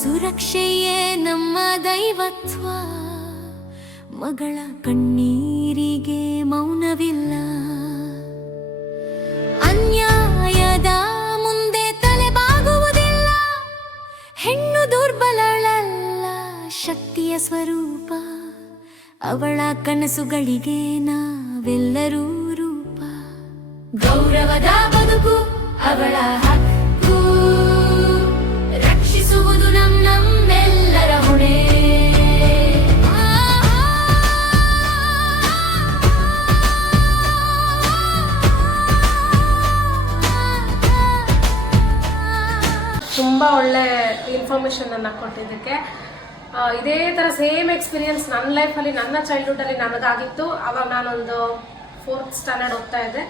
ಸುರಕ್ಷೆಯೇ ನಮ್ಮ ದೈವತ್ವ, ಮಗಳ ಕಣ್ಣೀರಿಗೆ ಮೌನವಿಲ್ಲ. ಅನ್ಯಾಯದ ಮುಂದೆ ತಲೆಬಾಗುವುದಿಲ್ಲ, ಹೆಣ್ಣು ದುರ್ಬಲಳಲ್ಲ, ಶಕ್ತಿಯ ಸ್ವರೂಪ. ಅವಳ ಕನಸುಗಳಿಗೆ ನಾವೆಲ್ಲರೂ ರೂಪ. ಗೌರವದ ಬದುಕು ಅವಳ ಹಕ್ಕು, ರಕ್ಷಿಸುವುದು ನಮ್ಮೆಲ್ಲರ ಹೊಣೆ. ತುಂಬ ಒಳ್ಳೆ ಇನ್ಫಾರ್ಮೇಷನ್ ಅನ್ನು ಕೊಟ್ಟಿದ್ದಕ್ಕೆ. ಇದೇ ಥರ ಸೇಮ್ ಎಕ್ಸ್ಪೀರಿಯನ್ಸ್ ನನ್ನ ಲೈಫಲ್ಲಿ, ನನ್ನ ಚೈಲ್ಡ್ಹುಡ್ಡಲ್ಲಿ ನನಗಾಗಿತ್ತು. ಅವಾಗ ನಾನೊಂದು 4th ಸ್ಟ್ಯಾಂಡರ್ಡ್ ಓದ್ತಾ ಇದ್ದೆ.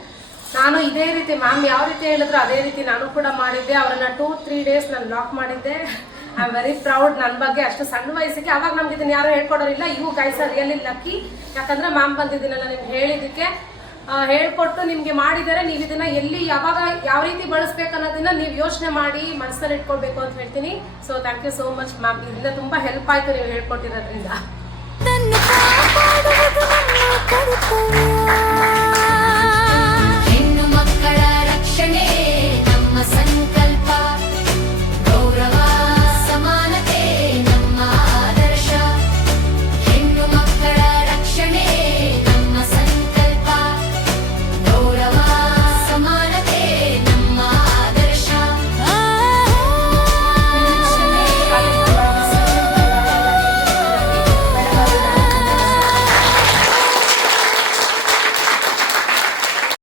ನಾನು ಇದೇ ರೀತಿ ಮ್ಯಾಮ್ ಯಾವ ರೀತಿ ಹೇಳಿದ್ರು ಅದೇ ರೀತಿ ನಾನು ಕೂಡ ಮಾಡಿದ್ದೆ. ಅವರನ್ನು 2-3 ಡೇಸ್ ನಾನು ಲಾಕ್ ಮಾಡಿದ್ದೆ. ಐ ಆಮ್ ವೆರಿ ಪ್ರೌಡ್ ನನ್ನ ಬಗ್ಗೆ. ಅಷ್ಟು ಸಣ್ಣ ವಯಸ್ಸಿಗೆ ಅವಾಗ ನಮ್ಗೆ ಇದನ್ನು ಯಾರು ಹೇಳ್ಕೊಡೋರಿಲ್ಲ. ಇವು ಗೈಸ್ ಆರ್ ರಿಯಲಿ ಲಕ್ಕಿ, ಯಾಕಂದರೆ ಮ್ಯಾಮ್ ಬಂದಿದ್ದೀನಲ್ಲ ನಿಮ್ಗೆ ಹೇಳಿದ್ದಕ್ಕೆ, ಹೇಳ್ಕೊಟ್ಟು ನಿಮಗೆ ಮಾಡಿದರೆ ನೀವು ಇದನ್ನ ಎಲ್ಲಿ ಯಾವಾಗ ಯಾವ ರೀತಿ ಬಳಸ್ಬೇಕು ಅನ್ನೋದನ್ನ ನೀವು ಯೋಚನೆ ಮಾಡಿ ಮನಸ್ಸಲ್ಲಿ ಇಟ್ಕೊಳ್ಬೇಕು ಅಂತ ಹೇಳ್ತೀನಿ. So thank you so much ma'am, ಇದರಿಂದ ತುಂಬಾ ಹೆಲ್ಪ್ ಆಯ್ತು ನೀವು ಹೇಳ್ಕೊಟ್ಟಿರೋದ್ರಿಂದ.